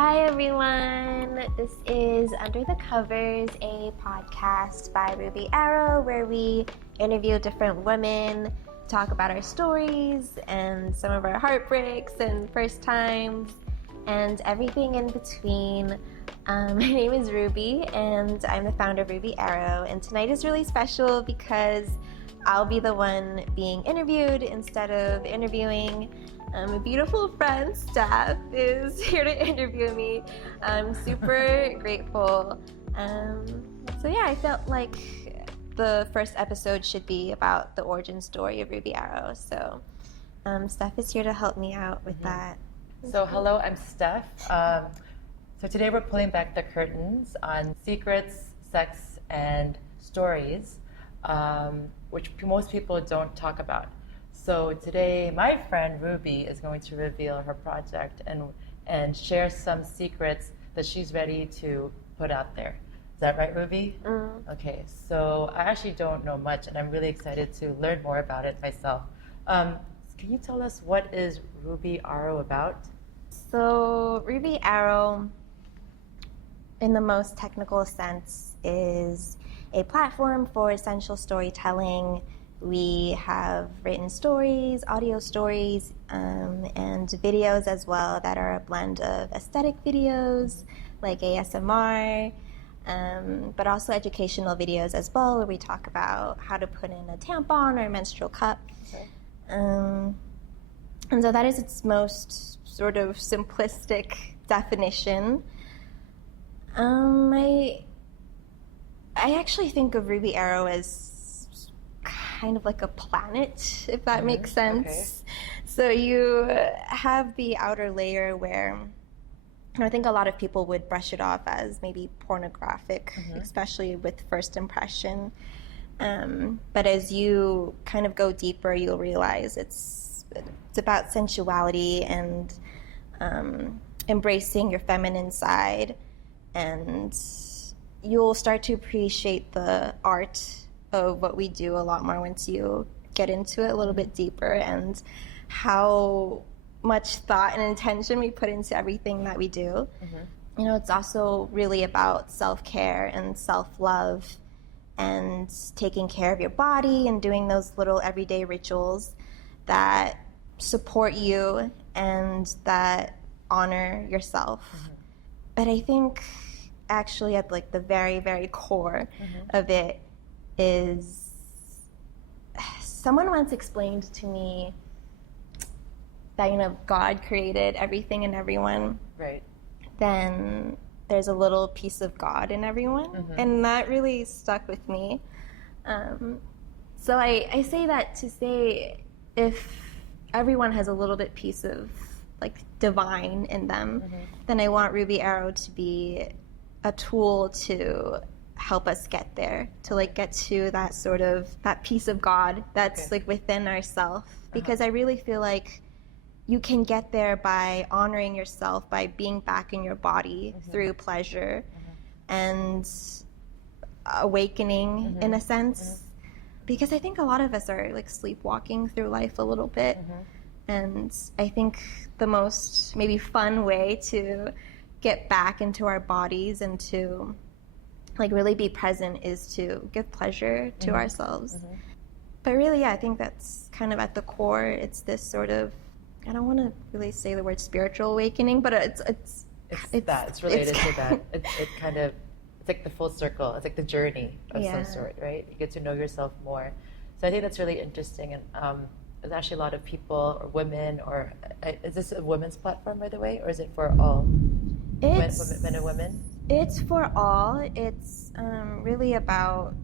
Hi everyone, this is Under the Covers, a podcast by Ruby Aro where we interview different women, talk about our stories and some of our heartbreaks and first times and everything in between. My name is Ruby and I'm the founder of Ruby Aro, and tonight is really special because I'll be the one being interviewed instead of interviewing. A beautiful friend, Steph, is here to interview me. I'm super grateful. So yeah, I felt like the first episode should be about the origin story of Ruby Aro. So Steph is here to help me out with that. So hello, I'm Steph. So today we're pulling back the curtains on secrets, sex, and stories, which most people don't talk about. So today, my friend Ruby is going to reveal her project and share some secrets that she's ready to put out there. Is that right, Ruby? Mm. Okay, so I actually don't know much, and I'm really excited to learn more about it myself. Can you tell us what is Ruby Aro about? So Ruby Aro, in the most technical sense, is a platform for essential storytelling. We have written stories, audio stories, and videos as well that are a blend of aesthetic videos like ASMR, but also educational videos as well, where we talk about how to put in a tampon or a menstrual cup. Okay. And so that is its most sort of simplistic definition. I actually think of Ruby Aro as kind of like a planet, if that makes sense. Okay. So you have the outer layer where I think a lot of people would brush it off as maybe pornographic, especially with first impression. But as you kind of go deeper, you'll realize it's about sensuality and embracing your feminine side, and you'll start to appreciate the art of what we do a lot more once you get into it a little bit deeper, and how much thought and intention we put into everything that we do. You know, it's also really about self-care and self-love and taking care of your body and doing those little everyday rituals that support you and that honor yourself. But I think actually at like the very, very core of it is, someone once explained to me that, you know, God created everything and everyone. Right. Then there's a little piece of God in everyone. And that really stuck with me. So I say that to say, if everyone has a little bit piece of like divine in them, then I want Ruby Aro to be a tool to help us get there, to like get to that sort of that piece of God that's like within ourselves. Because I really feel like you can get there by honoring yourself, by being back in your body through pleasure and awakening in a sense. Because I think a lot of us are like sleepwalking through life a little bit. And I think the most maybe fun way to get back into our bodies and to like really be present is to give pleasure to ourselves. But really, yeah, I think that's kind of at the core. It's this sort of, I don't want to really say the word spiritual awakening, but it's that. It's related to that. It's like the full circle. It's like the journey of some sort, right? You get to know yourself more. So I think that's really interesting. And there's actually a lot of people, or women, or is this a women's platform, by the way, or is it for all men and women? It's for all. It's really about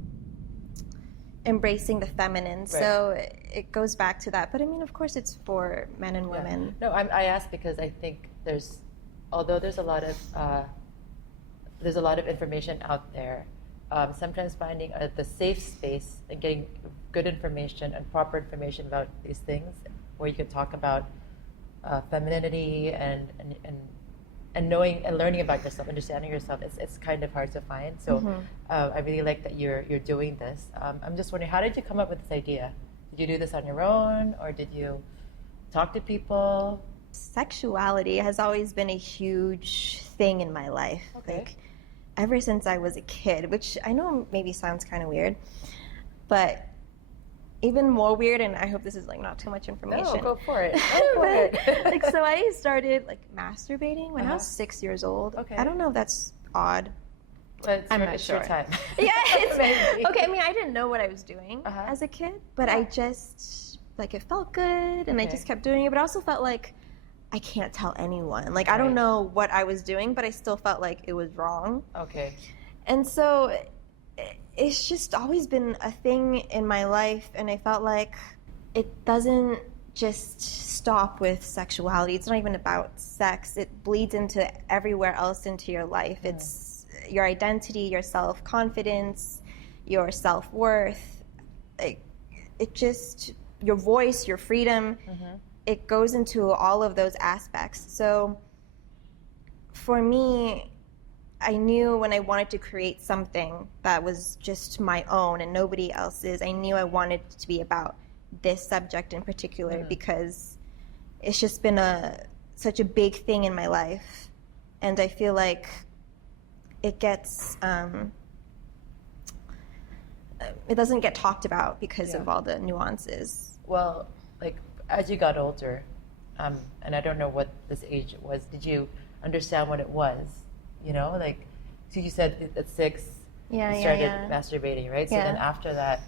embracing the feminine. Right. So it goes back to that. But I mean, of course, it's for men and women. No, I ask because I think although there's a lot of information out there, sometimes finding the safe space and getting good information and proper information about these things, where you can talk about femininity and knowing and learning about yourself, understanding yourself, it's kind of hard to find. So I really like that you're doing this. I'm just wondering, how did you come up with this idea? Did you do this on your own, or did you talk to people? Sexuality has always been a huge thing in my life. Okay. Like, ever since I was a kid, which I know maybe sounds kind of weird, but even more weird, and I hope this is like not too much information. No, go for it. Go for it. Like, so I started like masturbating when I was Uh-huh. 6 years old. Okay. I don't know if that's odd. But I'm not it's your sure. time. Yeah, it's, Maybe. okay. I mean, I didn't know what I was doing Uh-huh. as a kid, but I just like it felt good, and I Okay. just kept doing it. But I also felt like I can't tell anyone. Like, I don't Right. know what I was doing, but I still felt like it was wrong. Okay. And so it's just always been a thing in my life, and I felt like it doesn't just stop with sexuality. It's not even about sex. It bleeds into everywhere else into your life. It's your identity, your self-confidence, your self-worth. It just, your voice, your freedom, it goes into all of those aspects. So for me, I knew when I wanted to create something that was just my own and nobody else's, I knew I wanted it to be about this subject in particular because it's just been such a big thing in my life. And I feel like it gets, it doesn't get talked about because of all the nuances. Well, like as you got older, and I don't know what this age was, did you understand what it was? You know, like, so you said at 6, you started masturbating, right? So then after that,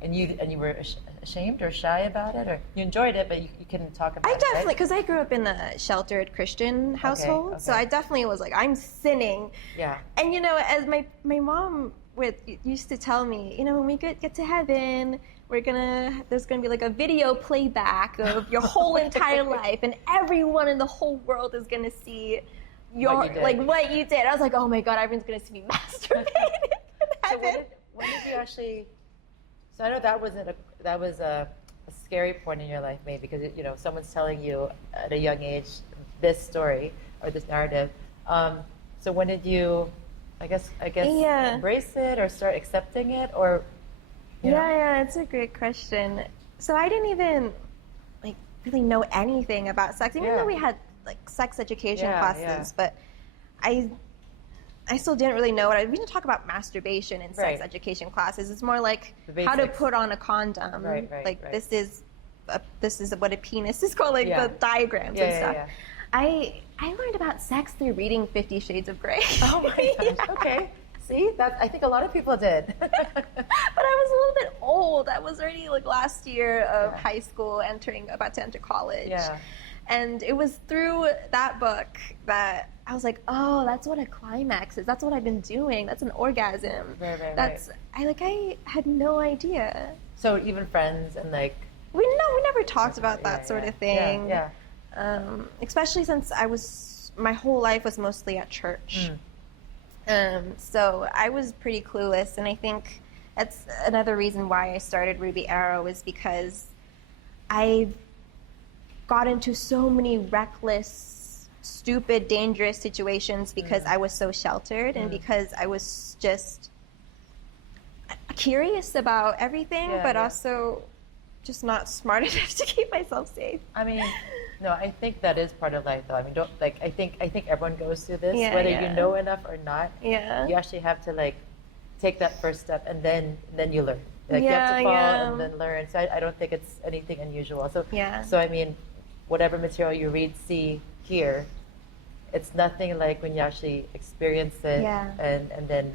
and you were ashamed or shy about it, or you enjoyed it, but you couldn't talk about it. I definitely, right? because I grew up in a sheltered Christian household, so okay. I definitely was like, I'm sinning. Yeah. And you know, as my mom used to tell me, you know, when we get to heaven, there's gonna be like a video playback of your whole entire life, and everyone in the whole world is gonna see what you did. I was like, oh my God, everyone's gonna see me masturbating in heaven. When did you actually? So I know that was a scary point in your life, maybe, because you know someone's telling you at a young age this story or this narrative. So when did you, I guess, embrace it or start accepting it, or? You know? Yeah, it's a great question. So I didn't even like really know anything about sex, even though we had like sex education classes, but I still didn't really know we didn't talk about masturbation in sex education classes. It's more like how to put on a condom. This is what a penis is called, like the diagrams and stuff. Yeah. I learned about sex through reading 50 Shades of Grey. Oh my gosh. Okay. See, I think a lot of people did. But I was a little bit old. I was already like last year of high school, about to enter college. Yeah. And it was through that book that I was like, oh, that's what a climax is. That's what I've been doing. That's an orgasm. Right. I had no idea. So even friends and like we never talked about that sort of thing. Yeah. Especially since my whole life was mostly at church. So I was pretty clueless, and I think that's another reason why I started Ruby Aro, is because I got into so many reckless, stupid, dangerous situations because I was so sheltered and because I was just curious about everything, but also just not smart enough to keep myself safe. I mean, no, I think that is part of life, though. I mean, I think everyone goes through this, whether you know enough or not. Yeah. You actually have to like take that first step, and then you learn. Like you have to fall and then learn. So I don't think it's anything unusual. So So I mean, whatever material you read, see, hear, it's nothing like when you actually experience it and then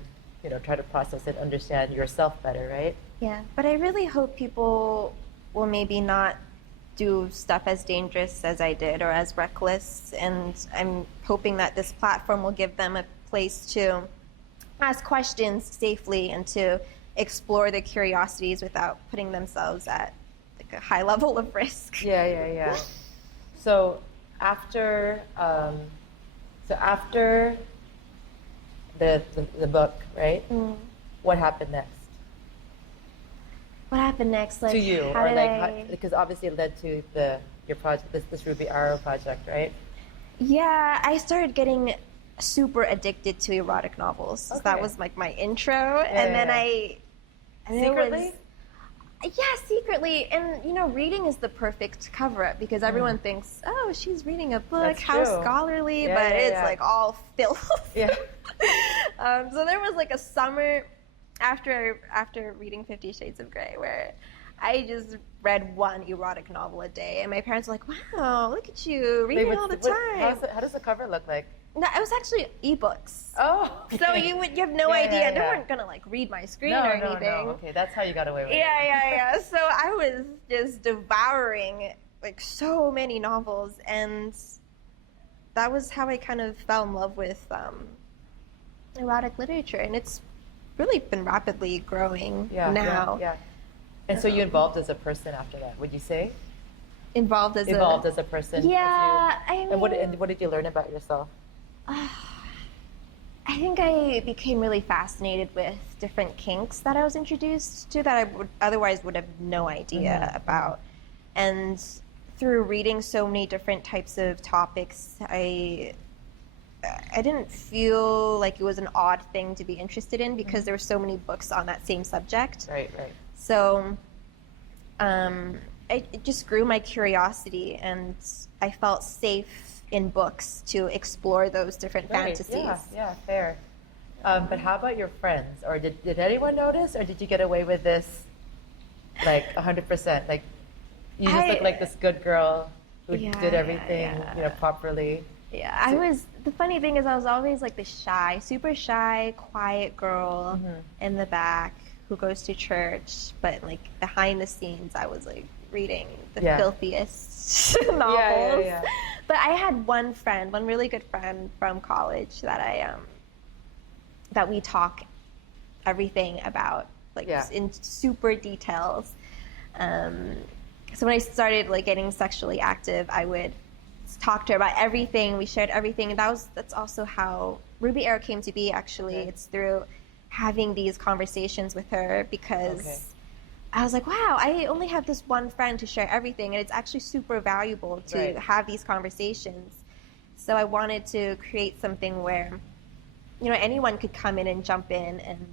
try to process it, understand yourself better, right? Yeah, but I really hope people will maybe not do stuff as dangerous as I did or as reckless, and I'm hoping that this platform will give them a place to ask questions safely and to explore their curiosities without putting themselves at like a high level of risk. Yeah. So after the book, right? What happened next? What happened next? Like, to you, because obviously it led to your project, this Ruby Aro project, right? Yeah, I started getting super addicted to erotic novels. Okay. That was like my intro, and then secretly. Yeah, secretly. And, reading is the perfect cover-up because everyone thinks, oh, she's reading a book, That's how true. scholarly, Yeah, but yeah, it's yeah. like all filth. Yeah. So there was like a summer after reading 50 Shades of Grey where I just read one erotic novel a day. And my parents were like, wow, look at you, reading all the time. How does the cover look like? No, it was actually ebooks. Oh, okay. So you have no Yeah, idea. yeah, They yeah. weren't gonna like read my screen No, or anything. no. Okay, that's how you got away with it. Yeah. So I was just devouring like so many novels, and that was how I kind of fell in love with erotic literature, and it's really been rapidly growing now. Yeah. And so you evolved as a person after that, would you say? Evolved as a person. Yeah, and what did you learn about yourself? I think I became really fascinated with different kinks that I was introduced to that I would have no idea about. And through reading so many different types of topics, I didn't feel like it was an odd thing to be interested in because there were so many books on that same subject. Right. So it just grew my curiosity, and I felt safe in books to explore those different fantasies. Yeah, fair. But how about your friends? Or did anyone notice, or did you get away with this like 100%? Like you just look like this good girl who did everything properly. Yeah, the funny thing is I was always like the super shy, quiet girl in the back who goes to church, but like behind the scenes I was like reading the filthiest novels. Yeah. But I had one really good friend from college that that we talk everything about, like in super details. So when I started like getting sexually active, I would talk to her about everything. We shared everything, and that's also how Ruby Aro came to be. Actually, it's through having these conversations with her because. I was like, wow, I only have this one friend to share everything, and it's actually super valuable to have these conversations. So I wanted to create something where, anyone could come in and jump in and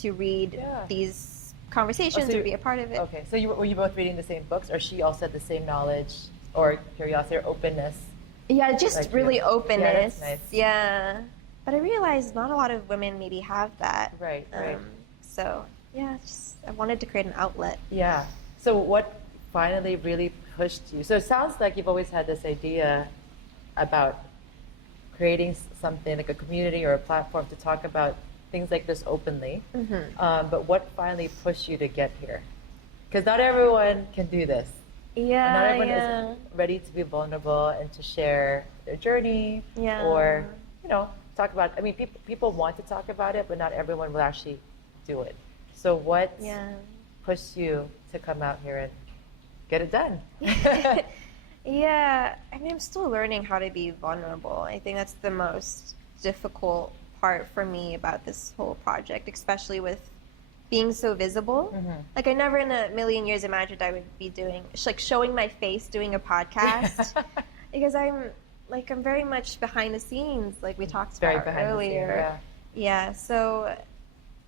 to read these conversations or be a part of it. Okay, so were you both reading the same books, or she also had the same knowledge or curiosity or openness? Yeah, just like, really openness. Yeah, that's nice. Yeah. But I realized not a lot of women maybe have that. Right. So... yeah, I wanted to create an outlet. Yeah. So what finally really pushed you? So it sounds like you've always had this idea about creating something like a community or a platform to talk about things like this openly. But what finally pushed you to get here? Because not everyone can do this. Yeah. And not everyone is ready to be vulnerable and to share their journey. Yeah. Or, talk about. I mean, people want to talk about it, but not everyone will actually do it. So what pushed you to come out here and get it done? Yeah, I mean, I'm still learning how to be vulnerable. I think that's the most difficult part for me about this whole project, especially with being so visible. Like, I never in a million years imagined I would be showing my face doing a podcast because I'm very much behind the scenes, like we talked about earlier. Yeah, so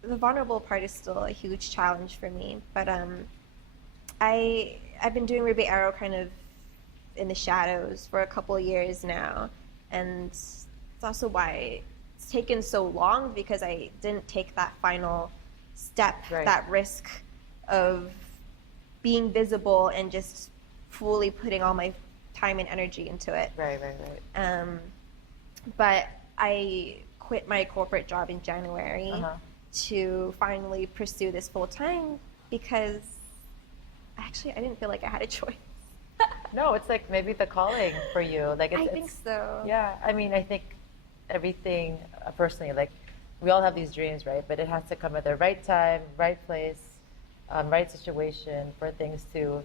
the vulnerable part is still a huge challenge for me, but I've been doing Ruby Aro kind of in the shadows for a couple of years now, and it's also why it's taken so long because I didn't take that final step, that risk of being visible and just fully putting all my time and energy into it. Right. But I quit my corporate job in January to finally pursue this full time because actually I didn't feel like I had a choice. No, it's like maybe the calling for you. Like I think so. Yeah, I mean, I think everything personally, like we all have these dreams, right? But it has to come at the right time, right place, right situation for things to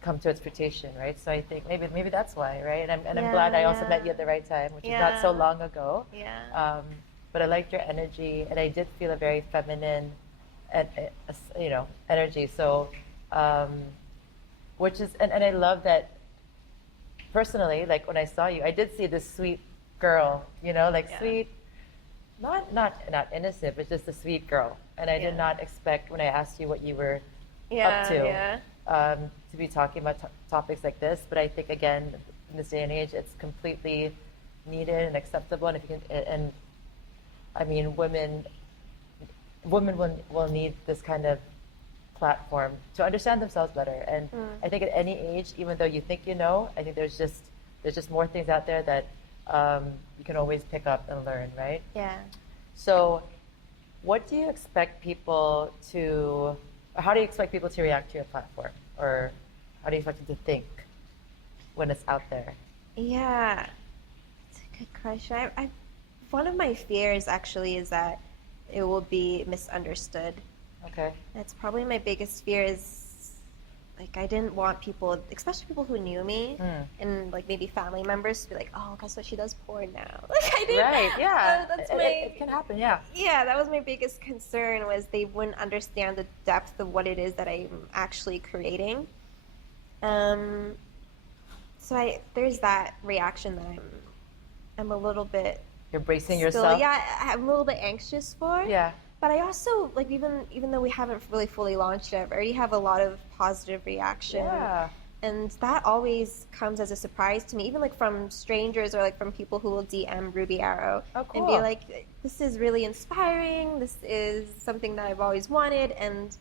come to its fruition, right? So I think maybe that's why, right? And I'm glad I also met you at the right time, which is not so long ago. Yeah. But I liked your energy, and I did feel a very feminine, energy. So, which is, and I love that. Personally, like when I saw you, I did see this sweet girl, sweet, not innocent, but just a sweet girl. And I did not expect when I asked you what you were up to Yeah. to be talking about topics like this. But I think again, in this day and age, it's completely needed and acceptable. And if you can, and I mean, women will need this kind of platform to understand themselves better. And I think at any age, even though you think you know, I think there's just more things out there that you can always pick up and learn, right? Yeah. So, what do you expect people to, or how do you expect people to react to your platform, or how do you expect them to think when it's out there? Yeah. It's a good question. One of my fears actually is that it will be misunderstood. Okay. That's probably my biggest fear is like I didn't want people, especially people who knew me and like maybe family members to be like, oh, guess what, she does porn now. Like I didn't. Right. Yeah. That's it can happen. Yeah. Yeah, that was my biggest concern was they wouldn't understand the depth of what it is that I'm actually creating. So there's that reaction that I'm a little bit You're bracing still, yourself. yeah, I'm a little bit anxious for. Yeah. But I also like even though we haven't really fully launched it, I already have a lot of positive reaction. Yeah. And that always comes as a surprise to me, even like from strangers or like from people who will DM Ruby Aro Oh, and be cool. like, this is really inspiring, this is something that I've always wanted, and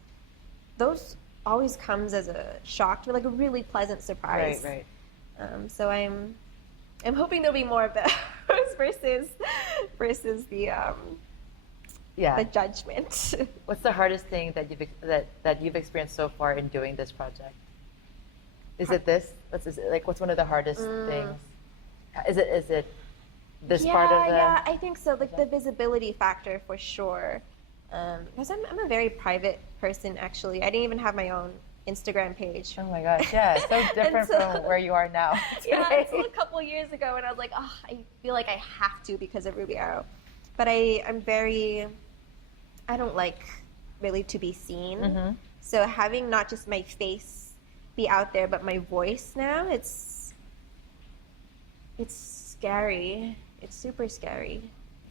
those always comes as a shock, like a really pleasant surprise. Right. So I'm hoping there'll be more of those versus the Yeah. judgment. What's the hardest thing that you've experienced so far in doing this project? Is it this? What's one of the hardest things? Is it this part of the? Yeah, I think so. Like the visibility factor for sure. Because I'm a very private person actually. I didn't even have my own Instagram page. Oh my gosh, yeah, so different from where you are now. Yeah, until a couple years ago, and I was like, oh, I feel like I have to because of Ruby Aro. But I don't like really to be seen. Mm-hmm. So having not just my face be out there, but my voice now, it's scary. It's super scary.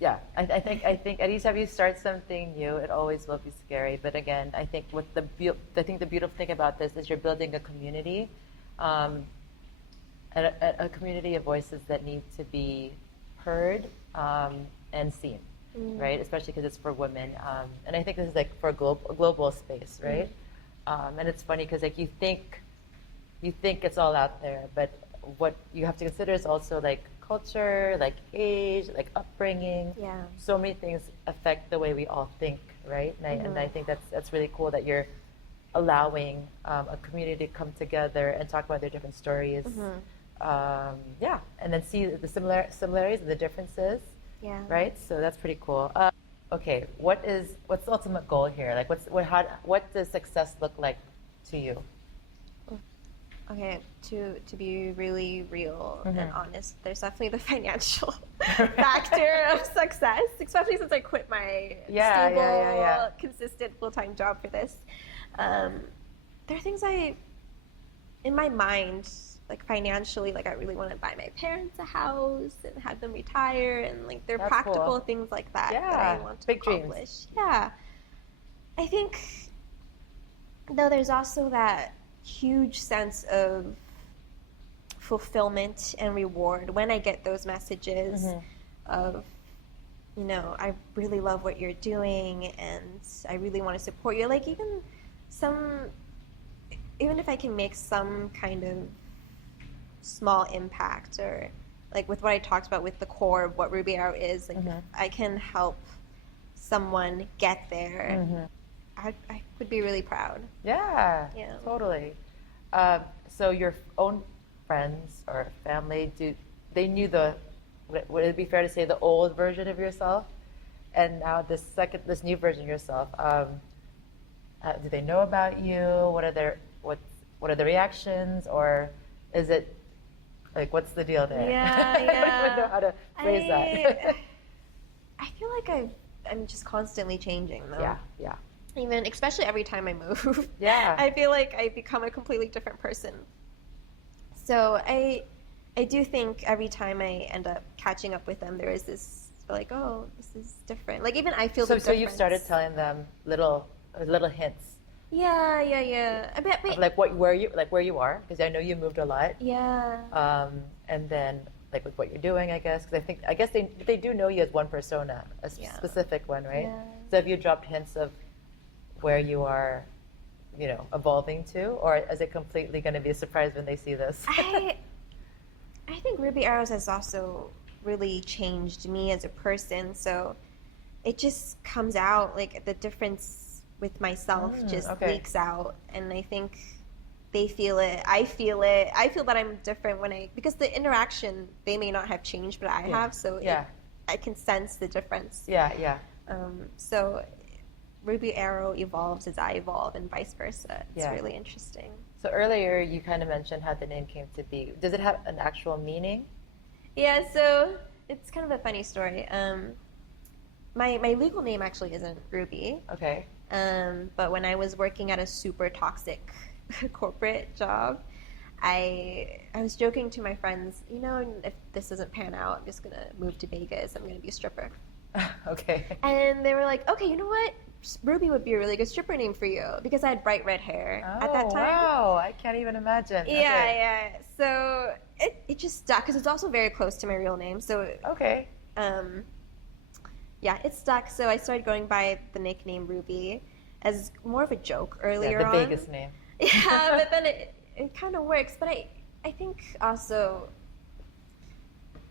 Yeah, I think anytime you start something new, it always will be scary. But again, I think the beautiful thing about this is you're building a community, a community of voices that need to be heard and seen, right? Especially because it's for women, and I think this is like for a global space, right? And it's funny because like you think it's all out there, but what you have to consider is also like culture, like age, like upbringing. Yeah. So many things affect the way we all think, right? And I think that's really cool that you're allowing a community to come together and talk about their different stories. Yeah, and then see the similarities and the differences. Yeah. Right. So that's pretty cool. Okay, what's the ultimate goal here? Like, what does success look like to you? Okay, to be really real and honest, there's definitely the financial factor of success, especially since I quit my stable, consistent full-time job for this. There are things in my mind, like financially, like I really want to buy my parents a house and have them retire, and like they're practical cool. things like that that Yeah, I want to big accomplish. dreams. Yeah, I think though there's also that huge sense of fulfillment and reward when I get those messages of, you know, I really love what you're doing and I really want to support you. Like even if I can make some kind of small impact, or like with what I talked about with the core of what Ruby Aro is, like if I can help someone get there, I would be really proud. Yeah, Yeah. totally. So your own friends or family, they knew would it be fair to say the old version of yourself, and now this new version of yourself? Do they know about you? What are the reactions, or is it like what's the deal there? Yeah, I don't even know how to phrase that. I feel like I'm just constantly changing though. Yeah. Even especially every time I move. Yeah. I feel like I become a completely different person. So I do think every time I end up catching up with them, there is this like, oh, this is different. Like even I feel the difference. So you've started telling them little hints Yeah. I bet, Of like where you are, because I know you moved a lot. yeah. And then like with what you're doing, I guess, because I guess they do know you as one persona, a Yeah. specific one, right? Yeah. So have you dropped hints of where you are, evolving to, or is it completely going to be a surprise when they see this? I think Ruby Arrows has also really changed me as a person. So it just comes out, like the difference with myself just okay. leaks out, and I think they feel it. I feel it. I feel that I'm different because the interaction, they may not have changed, but I have. So I can sense the difference. Yeah. So Ruby Arrow evolves as I evolve, and vice versa. It's really interesting. So earlier you kind of mentioned how the name came to be. Does it have an actual meaning? Yeah, so it's kind of a funny story. My legal name actually isn't Ruby. Okay. But when I was working at a super toxic corporate job, I was joking to my friends, if this doesn't pan out, I'm just gonna move to Vegas. I'm gonna be a stripper. Okay. And they were like, okay, you know what? Ruby would be a really good stripper name for you, because I had bright red hair at that time. Wow, I can't even imagine. Yeah. So it just stuck, because it's also very close to my real name. So okay. Yeah, it stuck. So I started going by the nickname Ruby as more of a joke earlier on. The Vegas name. Yeah, but then it kind of works. But I think also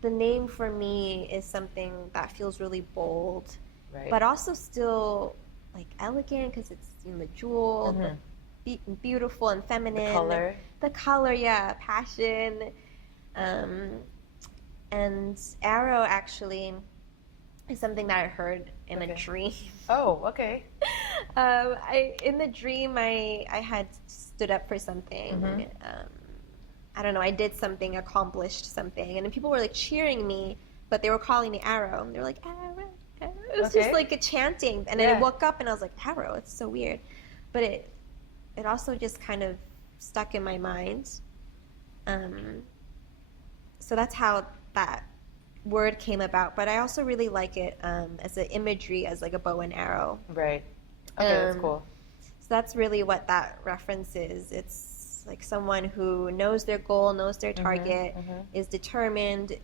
the name for me is something that feels really bold, right, but also still like elegant, because it's the jewel, beautiful and feminine. The color, yeah, passion. And Arrow actually is something that I heard in a dream. Oh, okay. In the dream, I had stood up for something. I don't know, I did something, accomplished something, and then people were like cheering me, but they were calling me Arrow. They were like, Arrow. It was just like a chanting, and then I woke up and I was like, Arrow. It's so weird, but it also just kind of stuck in my mind. So that's how that word came about. But I also really like it as an imagery, as like a bow and arrow. Right. Okay, that's cool. So that's really what that reference is. It's like someone who knows their goal, knows their target, is determined,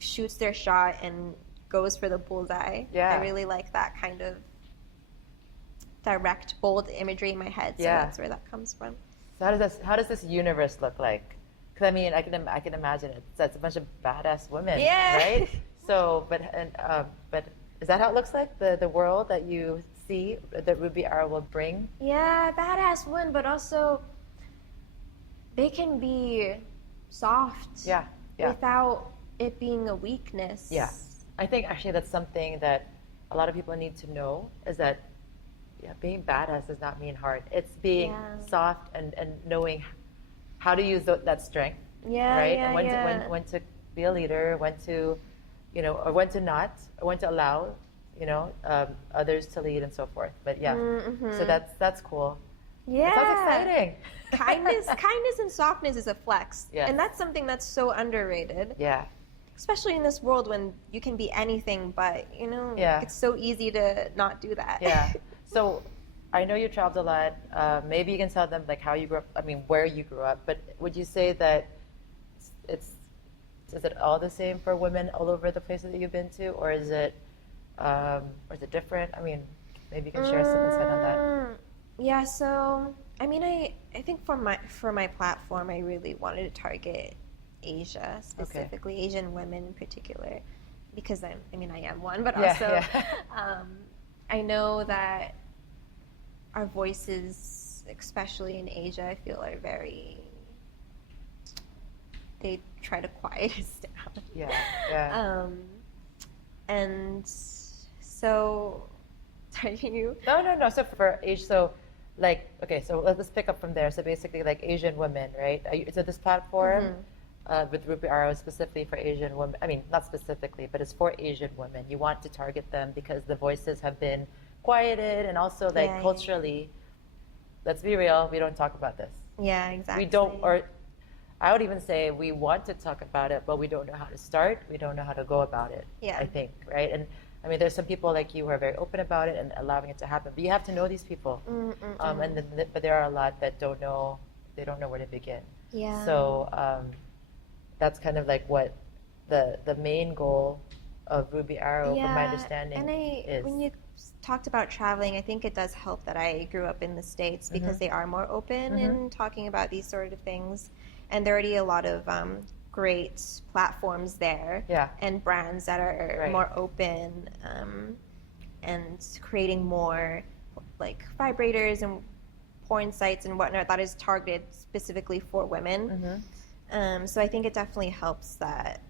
shoots their shot, and goes for the bullseye. Yeah. I really like that kind of direct, bold imagery in my head. So that's where that comes from. So how does this universe look like? Because I mean, I can imagine it. It's a bunch of badass women, right? So, but is that how it looks like? The world that you see that Ruby Aro will bring? Yeah, badass women, but also they can be soft. Yeah. Without it being a weakness. Yeah. I think actually that's something that a lot of people need to know, is that being badass does not mean hard. It's being soft and knowing how to use that strength, right? And when to be a leader, when to, or when to not, or when to allow, others to lead and so forth. But so that's cool. Yeah, that sounds exciting. kindness and softness is a flex, and that's something that's so underrated. Yeah. Especially in this world when you can be anything, but it's so easy to not do that. Yeah. So I know you traveled a lot. Maybe you can tell them like how you grew up. I mean, where you grew up. But would you say that is it all the same for women all over the places that you've been to, or is it different? I mean, maybe you can share some insight on that. Yeah. So I mean, I think for my platform, I really wanted to target Asia, specifically Asian women in particular, because I am one, but also I know that our voices, especially in Asia, I feel are they try to quiet us down. Yeah. And so, sorry, you? No. So for Asia, so like, okay, so let's pick up from there. So basically, like Asian women, right? So this platform with Ruby Aro specifically for Asian women. I mean, not specifically, but it's for Asian women. You want to target them because the voices have been quieted, and also like culturally, let's be real, we don't talk about this. Yeah, exactly. We don't, or I would even say we want to talk about it, but we don't know how to start. We don't know how to go about it. Yeah. I think, right? And I mean, there's some people like you who are very open about it and allowing it to happen, but you have to know these people. And then, but there are a lot that don't know, they don't know where to begin. Yeah. So that's kind of like what the main goal of Ruby Arrow, from my understanding, is. When you talked about traveling, I think it does help that I grew up in the States because they are more open in talking about these sort of things. And there are already a lot of great platforms there and brands that are more open and creating more like vibrators and porn sites and whatnot that is targeted specifically for women. So I think it definitely helps that,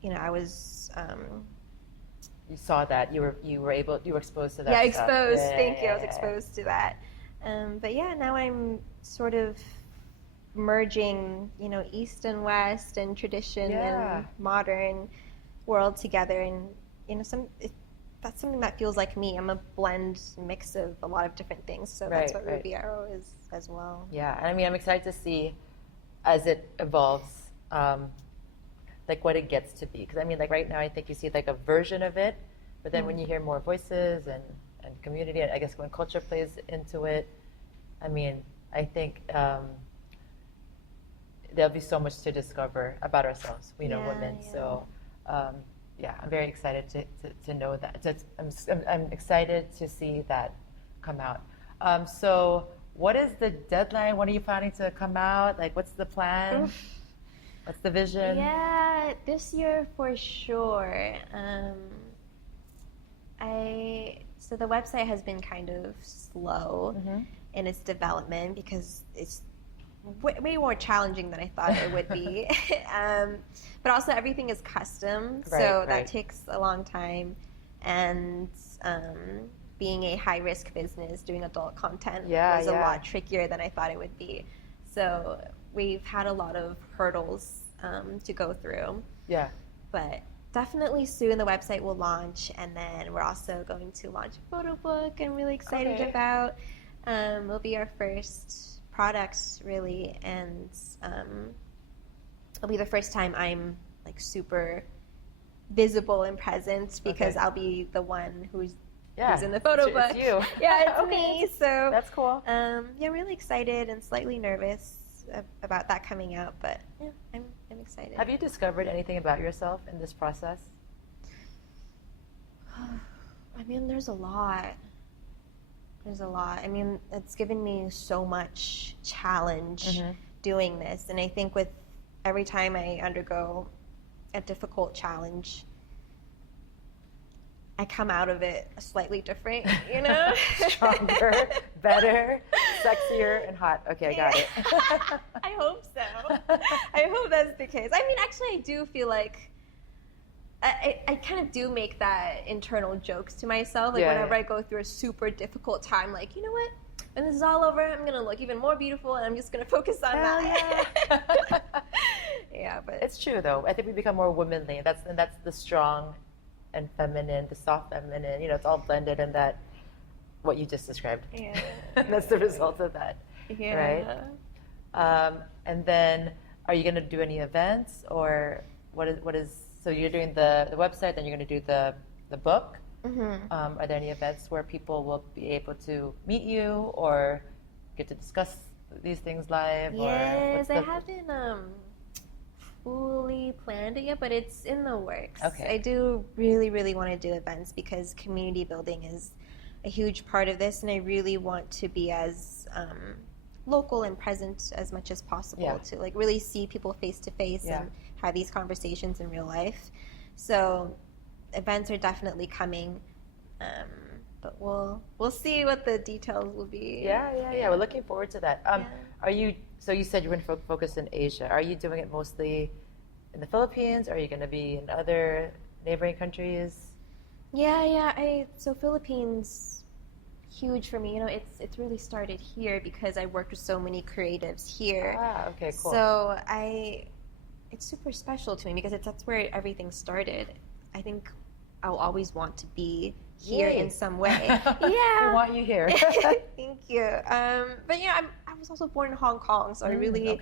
you know, I was you saw that you were exposed to that. Yeah, stuff. exposed. Thank you. I was exposed to that. But yeah, now I'm sort of merging, you know, East and West and tradition and modern world together, and you know, that's something that feels like me. I'm a blend mix of a lot of different things, so that's what Ruby Aro is as well. Yeah, and I mean, I'm excited to see as it evolves, like what it gets to be. Because I mean, like right now, I think you see like a version of it, but then when you hear more voices and community, and I guess when culture plays into it, I mean, I think there'll be so much to discover about ourselves, you know, women. So, yeah, I'm very excited to know that. I'm excited to see that come out. So, what is the deadline? When are you planning to come out? Like, what's the plan? What's the vision? Yeah, this year for sure. So the website has been kind of slow in its development because it's way more challenging than I thought it would be. But also everything is custom, so that takes a long time. And being a high-risk business, doing adult content was a lot trickier than I thought it would be. So we've had a lot of hurdles to go through. Yeah. But definitely soon the website will launch, and then we're also going to launch a photo book I'm really excited about. It'll be our first products, really, and it'll be the first time I'm like super visible and present because I'll be the one who's in the photo book. It's you. Yeah, it's me. So that's cool. Yeah, I'm really excited and slightly nervous about that coming out, but yeah, I'm excited. Have you discovered anything about yourself in this process? I mean, there's a lot. I mean, it's given me so much challenge doing this, and I think with every time I undergo a difficult challenge, I come out of it slightly different, you know? Stronger, better, sexier, and hot. Okay, I got it. I hope so. I hope that's the case. I mean, actually, I do feel like I kind of do make that internal jokes to myself. Like whenever I go through a super difficult time, like, you know what? When this is all over, I'm going to look even more beautiful, and I'm just going to focus on that. Yeah, but it's true, though. I think we become more womanly. That's the strong and feminine, the soft feminine, you know, it's all blended in that, what you just described. Yeah. That's the result of that, right? And then, are you going to do any events, or what is, so you're doing the website, then you're going to do the book. Are there any events where people will be able to meet you, or get to discuss these things live? Yes, I haven't fully planned it yet, but it's in the works. I do really, really want to do events because community building is a huge part of this, and I really want to be as local and present as much as possible to like really see people face to face and have these conversations in real life. So events are definitely coming, but we'll see what the details will be. Yeah. We're looking forward to that. Are you? So you said you're going to focus in Asia. Are you doing it mostly in the Philippines? Or are you going to be in other neighboring countries? So Philippines, huge for me. You know, it's really started here because I worked with so many creatives here. Okay, cool. So it's super special to me because that's where everything started. I think I'll always want to be here in some way. We want you here. Thank you. But yeah, I was also born in Hong Kong, so I really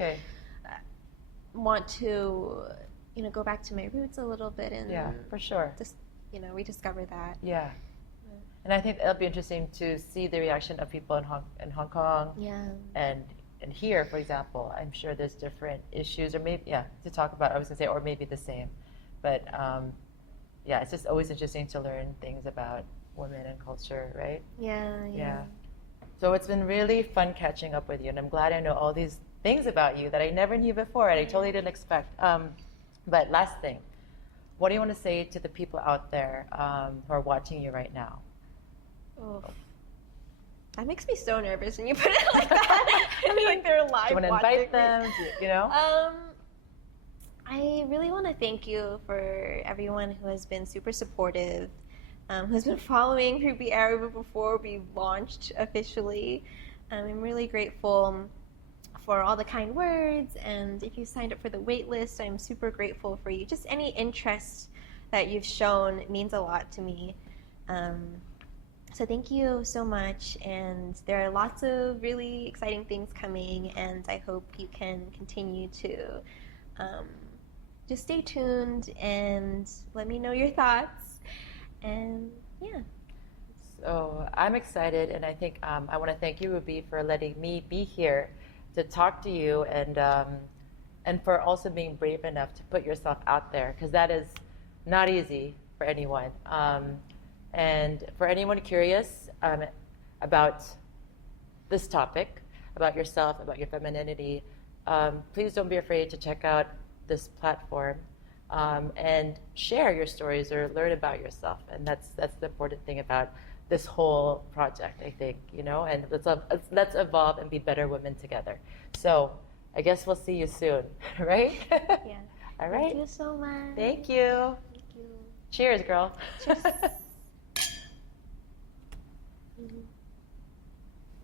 want to, you know, go back to my roots a little bit and for sure. Just we discover that. Yeah. And I think it'll be interesting to see the reaction of people in Hong Kong Yeah. and here, for example. I'm sure there's different issues, or maybe, to talk about, I was going to say, or maybe the same. But it's just always interesting to learn things about women and culture, right? Yeah. So it's been really fun catching up with you, and I'm glad I know all these things about you that I never knew before and I totally didn't expect. But last thing, what do you want to say to the people out there who are watching you right now? Oh. That makes me so nervous when you put it like that. I mean, like they're live. Do you want to invite them? I really want to thank you for everyone who has been super supportive, who has been following Ruby Aro before we launched officially. I'm really grateful for all the kind words, and if you signed up for the wait list, I'm super grateful for you. Just any interest that you've shown means a lot to me. So thank you so much, and there are lots of really exciting things coming, and I hope you can continue to just stay tuned and let me know your thoughts, and So I'm excited, and I think I want to thank you, Ruby, for letting me be here to talk to you, and for also being brave enough to put yourself out there, because that is not easy for anyone. And for anyone curious about this topic, about yourself, about your femininity, please don't be afraid to check out this platform and share your stories or learn about yourself. And that's the important thing about this whole project, I think, and let's evolve and be better women together. So I guess we'll see you soon, right? Yeah. All right. Thank you so much. Thank you. Thank you. Cheers, girl. Cheers. Mm-hmm.